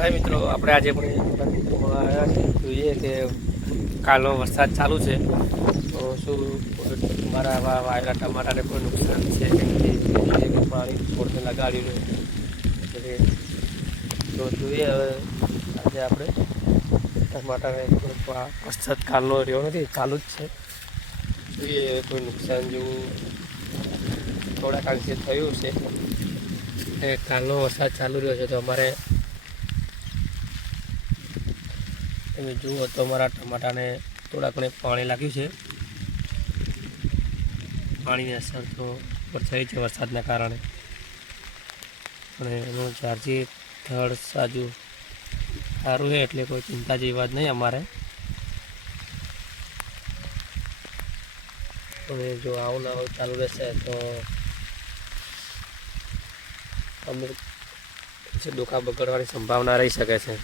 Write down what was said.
હા મિત્રો, આપણે આજે પણ જોઈએ કે કાલનો વરસાદ ચાલુ છે તો શું મારા આવા વાયેલા ટમાટાને કોઈ નુકસાન છે કે પાણી છોડને લગાડ્યું એટલે તો જોઈએ હવે આજે આપણે ટમાટાને વરસાદ કાલનો રહ્યો નથી, ચાલુ જ છે. જોઈએ કોઈ નુકસાન જેવું થોડાક અંશે થયું છે. કાલનો વરસાદ ચાલુ રહ્યો છે તો અમારે તમે જુઓ તો અમારા ટમાટાને થોડાકને પાણી લાગ્યું છે. પાણીની અસર તો થઈ છે વરસાદના કારણે, અને એનું ચાર્જી થડ સાજુ સારું છે એટલે કોઈ ચિંતા જેવી વાત નહીં અમારે. અને જો આવું ના આવું ચાલુ રહેશે તો અમુક ડોકા બગડવાની સંભાવના રહી શકે છે.